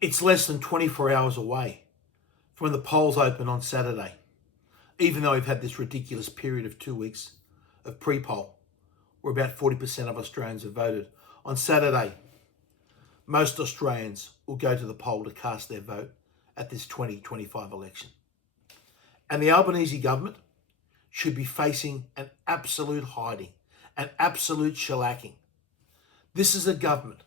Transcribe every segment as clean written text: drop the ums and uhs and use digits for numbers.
It's less than 24 hours away from when the polls open on Saturday, even though we've had this ridiculous period of 2 weeks of pre-poll where about 40% of Australians have voted. On Saturday, most Australians will go to the poll to cast their vote at this 2025 election. And the Albanese government should be facing an absolute hiding, an absolute shellacking. This is a government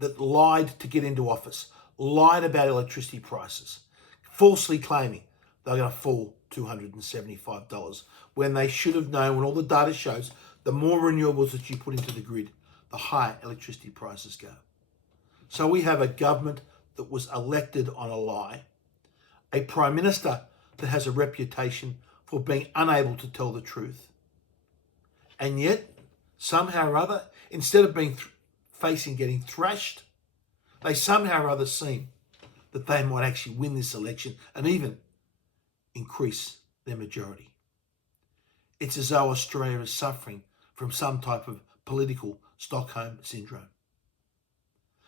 that lied to get into office, lied about electricity prices, falsely claiming they're going to fall $275 when they should have known, when all the data shows the more renewables that you put into the grid, the higher electricity prices go. So we have a government that was elected on a lie, a prime minister that has a reputation for being unable to tell the truth. And yet, somehow or other, instead of being facing getting thrashed, they somehow or other seem that they might actually win this election and even increase their majority. It's as though Australia is suffering from some type of political Stockholm syndrome.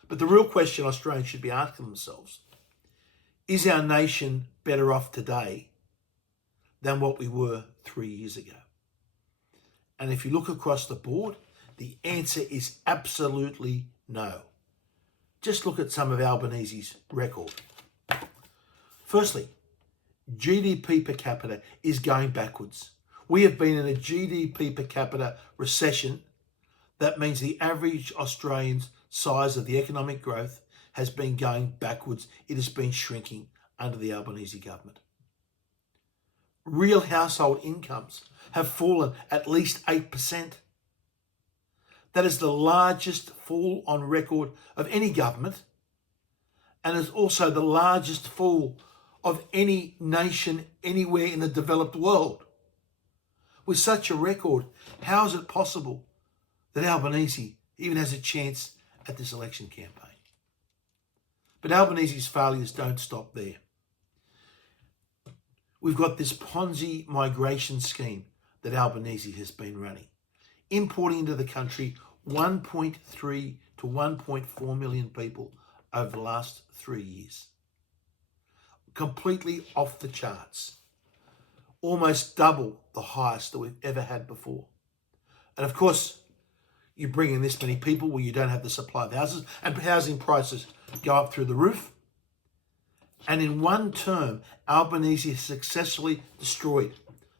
But the real question Australians should be asking themselves, is our nation better off today than what we were 3 years ago? And if you look across the board, the answer is absolutely no. Just look at some of Albanese's record. Firstly, GDP per capita is going backwards. We have been in a GDP per capita recession. That means the average Australian's size of the economic growth has been going backwards. It has been shrinking under the Albanese government. Real household incomes have fallen at least 8%. That is the largest fall on record of any government, and is also the largest fall of any nation anywhere in the developed world. With such a record, how is it possible that Albanese even has a chance at this election campaign? But Albanese's failures don't stop there. We've got this Ponzi migration scheme that Albanese has been running, importing into the country 1.3 to 1.4 million people over the last 3 years. Completely off the charts. Almost double the highest that we've ever had before. And of course, you bring in this many people where you don't have the supply of houses, and housing prices go up through the roof. And in one term, Albanese has successfully destroyed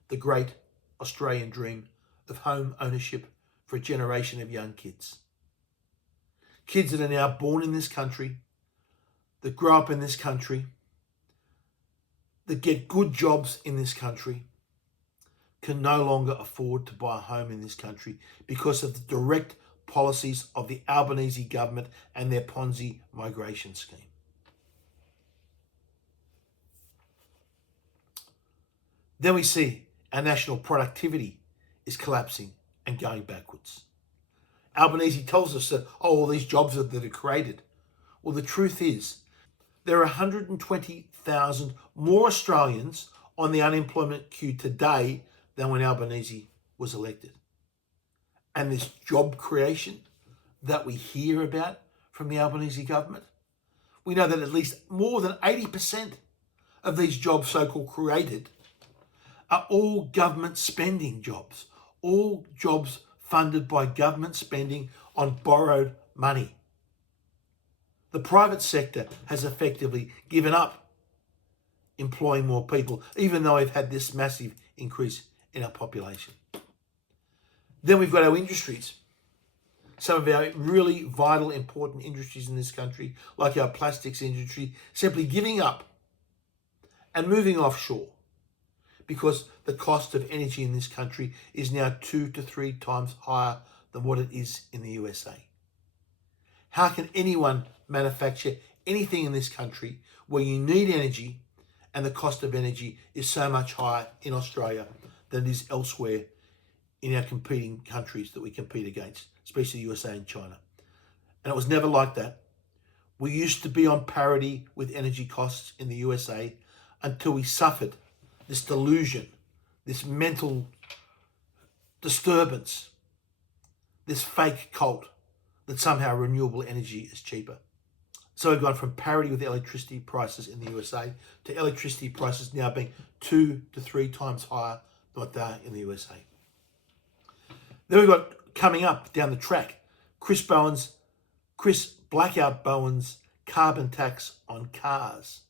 the great Australian dream of home ownership for a generation of young kids. Kids that are now born in this country, that grow up in this country, that get good jobs in this country, can no longer afford to buy a home in this country because of the direct policies of the Albanese government and their Ponzi migration scheme. Then we see our national productivity is collapsing and going backwards. Albanese tells us that, all these jobs that are created. Well, the truth is, there are 120,000 more Australians on the unemployment queue today than when Albanese was elected. And this job creation that we hear about from the Albanese government, we know that at least more than 80% of these jobs so-called created are all government spending jobs, all jobs funded by government spending on borrowed money. The private sector has effectively given up employing more people, even though we've had this massive increase in our population. Then we've got our industries. Some of our really vital, important industries in this country, like our plastics industry, simply giving up and moving offshore because the cost of energy in this country is now 2 to 3 times higher than what it is in the USA. How can anyone manufacture anything in this country where you need energy and the cost of energy is so much higher in Australia than it is elsewhere in our competing countries that we compete against, especially the USA and China? And it was never like that. We used to be on parity with energy costs in the USA until we suffered this delusion, this mental disturbance, this fake cult that somehow renewable energy is cheaper. So we've gone from parity with electricity prices in the USA to electricity prices now being 2 to 3 times higher than what they are in the USA. Then we've got coming up down the track, Chris Blackout Bowen's carbon tax on cars.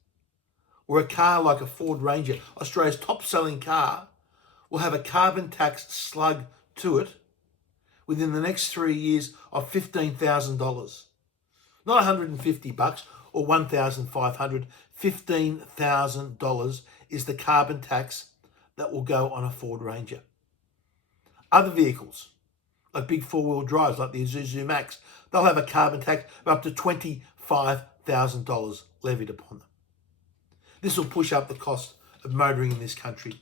Where a car like a Ford Ranger, Australia's top-selling car, will have a carbon tax slug to it within the next 3 years of $15,000. Not $150 or $1,500. $15,000 is the carbon tax that will go on a Ford Ranger. Other vehicles, like big four-wheel drives, like the Isuzu Max, they'll have a carbon tax of up to $25,000 levied upon them. This will push up the cost of motoring in this country.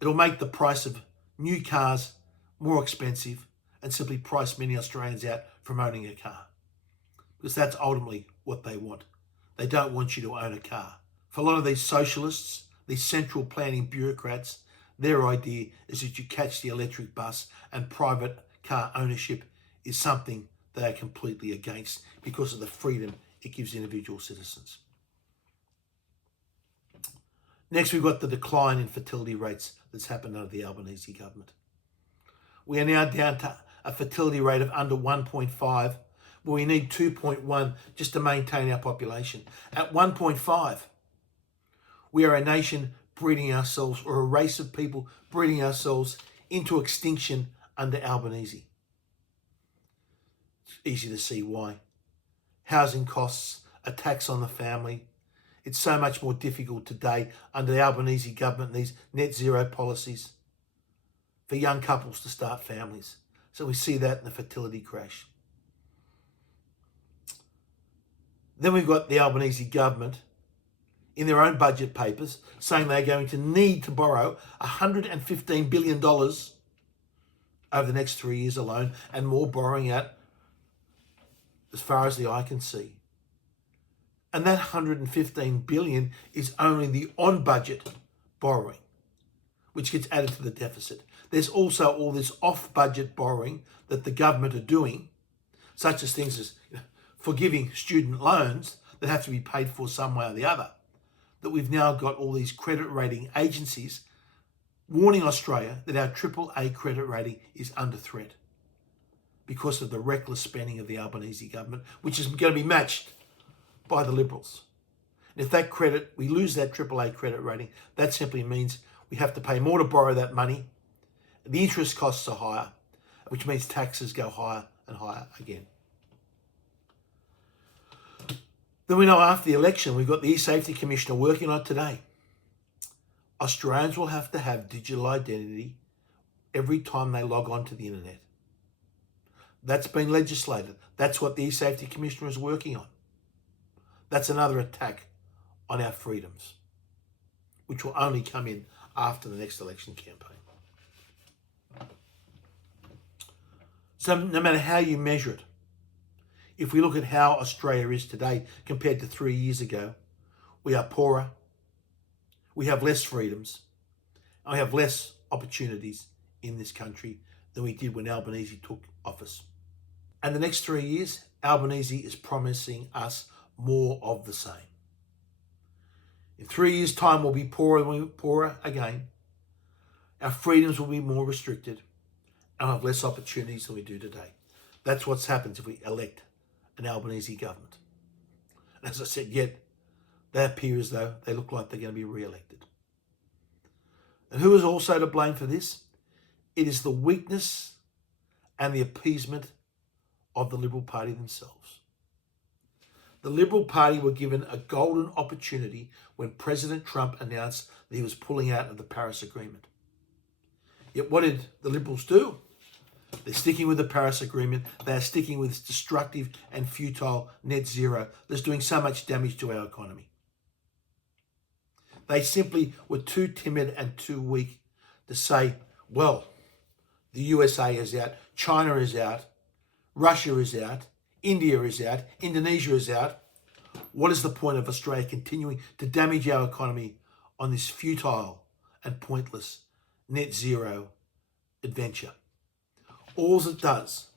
It'll make the price of new cars more expensive and simply price many Australians out from owning a car. Because that's ultimately what they want. They don't want you to own a car. For a lot of these socialists, these central planning bureaucrats, their idea is that you catch the electric bus, and private car ownership is something they are completely against because of the freedom it gives individual citizens. Next, we've got the decline in fertility rates that's happened under the Albanese government. We are now down to a fertility rate of under 1.5, where we need 2.1 just to maintain our population. At 1.5, we are a nation breeding ourselves, or a race of people breeding ourselves into extinction under Albanese. It's easy to see why. Housing costs, a tax on the family. It's so much more difficult today under the Albanese government and these net zero policies for young couples to start families. So we see that in the fertility crash. Then we've got the Albanese government in their own budget papers saying they're going to need to borrow $115 billion over the next 3 years alone, and more borrowing out as far as the eye can see. And that $115 billion is only the on-budget borrowing, which gets added to the deficit. There's also all this off-budget borrowing that the government are doing, such as things as forgiving student loans that have to be paid for some way or the other, that we've now got all these credit rating agencies warning Australia that our AAA credit rating is under threat because of the reckless spending of the Albanese government, which is going to be matched by the Liberals. And if that credit, we lose that AAA credit rating, that simply means we have to pay more to borrow that money. The interest costs are higher, which means taxes go higher and higher again. Then we know after the election, we've got the E-Safety Commissioner working on it today. Australians will have to have digital identity every time they log on to the internet. That's been legislated. That's what the E-Safety Commissioner is working on. That's another attack on our freedoms, which will only come in after the next election campaign. So no matter how you measure it, if we look at how Australia is today compared to 3 years ago, we are poorer, we have less freedoms, and we have less opportunities in this country than we did when Albanese took office. And the next 3 years, Albanese is promising us more of the same. In 3 years' time, we'll be poorer again. Our freedoms will be more restricted, and we'll have less opportunities than we do today. That's what happens if we elect an Albanese government. And as I said, yet they appear as though they look like they're going to be re-elected. And who is also to blame for this? It is the weakness and the appeasement of the Liberal Party themselves. The Liberal Party were given a golden opportunity when President Trump announced that he was pulling out of the Paris Agreement. Yet what did the Liberals do? They're sticking with the Paris Agreement. They're sticking with this destructive and futile net zero that's doing so much damage to our economy. They simply were too timid and too weak to say, well, the USA is out, China is out, Russia is out, India is out, Indonesia is out. What is the point of Australia continuing to damage our economy on this futile and pointless net zero adventure? All it does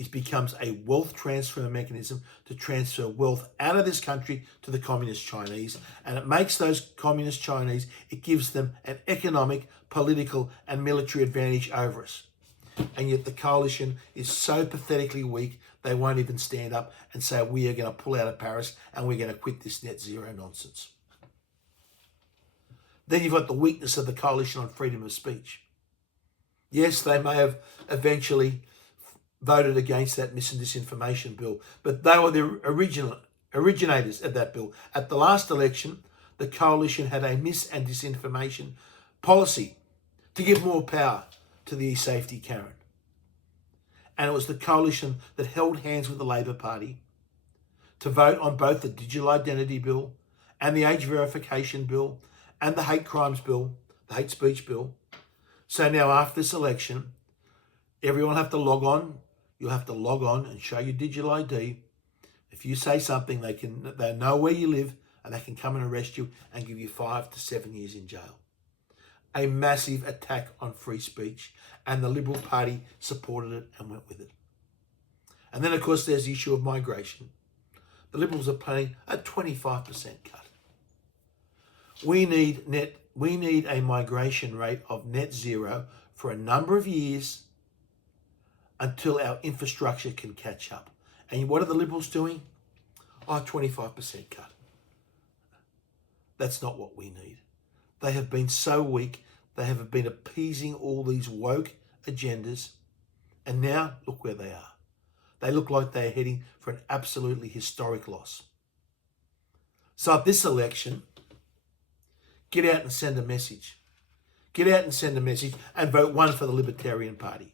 it becomes a wealth transfer mechanism to transfer wealth out of this country to the communist Chinese. And it makes those communist Chinese, it gives them an economic, political and military advantage over us. And yet the coalition is so pathetically weak, they won't even stand up and say, we are going to pull out of Paris and we're going to quit this net zero nonsense. Then you've got the weakness of the coalition on freedom of speech. Yes, they may have eventually voted against that mis and disinformation bill, but they were the originators of that bill. At the last election, the coalition had a mis and disinformation policy to give more power to the e-safety Karen. And it was the coalition that held hands with the Labor Party to vote on both the digital identity bill and the age verification bill and the hate crimes bill, the hate speech bill. So now after this election, everyone will have to log on. You'll have to log on and show your digital ID. If you say something, they know where you live and they can come and arrest you and give you 5 to 7 years in jail. A massive attack on free speech, and the Liberal Party supported it and went with it. And then, of course, there's the issue of migration. The Liberals are paying a 25% cut. We need a migration rate of net zero for a number of years until our infrastructure can catch up. And what are the Liberals doing? 25% cut. That's not what we need. They have been so weak. They have been appeasing all these woke agendas. And now look where they are. They look like they're heading for an absolutely historic loss. So at this election, get out and send a message. Get out and send a message and vote one for the Libertarian Party.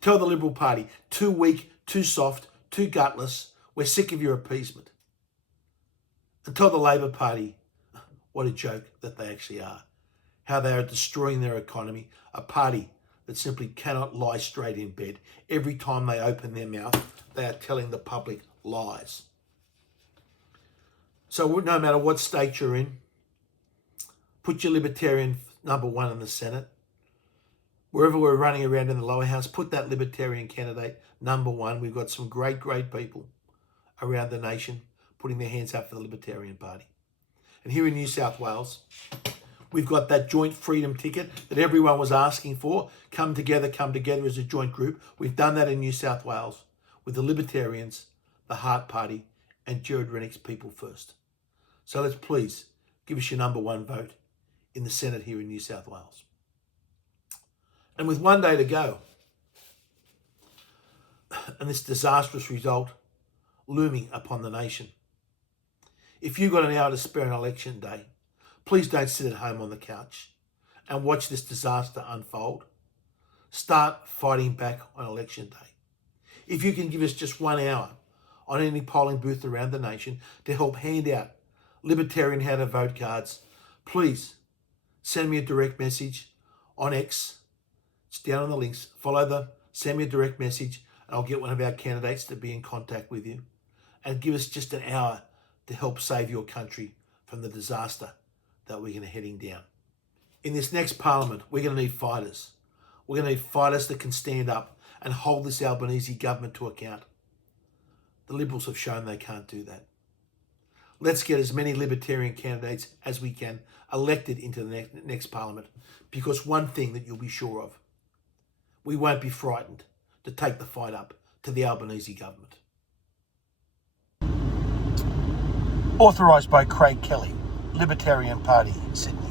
Tell the Liberal Party, too weak, too soft, too gutless. We're sick of your appeasement. And tell the Labor Party, what a joke that they actually are. How they are destroying their economy. A party that simply cannot lie straight in bed. Every time they open their mouth, they are telling the public lies. So no matter what state you're in, put your Libertarian number one in the Senate. Wherever we're running around in the lower house, put that Libertarian candidate number one. We've got some great, great people around the nation putting their hands up for the Libertarian Party. And here in New South Wales, we've got that joint freedom ticket that everyone was asking for. Come together as a joint group. We've done that in New South Wales with the Libertarians, the Heart Party, and Jared Rennick's People First. So let's please give us your number one vote in the Senate here in New South Wales. And with 1 day to go, and this disastrous result looming upon the nation, if you've got an hour to spare on election day, please don't sit at home on the couch and watch this disaster unfold. Start fighting back on election day. If you can give us just 1 hour on any polling booth around the nation to help hand out Libertarian how to vote cards, please send me a direct message on X. It's down on the links. Send me a direct message and I'll get one of our candidates to be in contact with you. And give us just an hour to help save your country from the disaster that we're going to heading down. In this next parliament, we're going to need fighters. We're going to need fighters that can stand up and hold this Albanese government to account. The Liberals have shown they can't do that. Let's get as many Libertarian candidates as we can elected into the next parliament, because one thing that you'll be sure of, we won't be frightened to take the fight up to the Albanese government. Authorised by Craig Kelly, Libertarian Party, Sydney.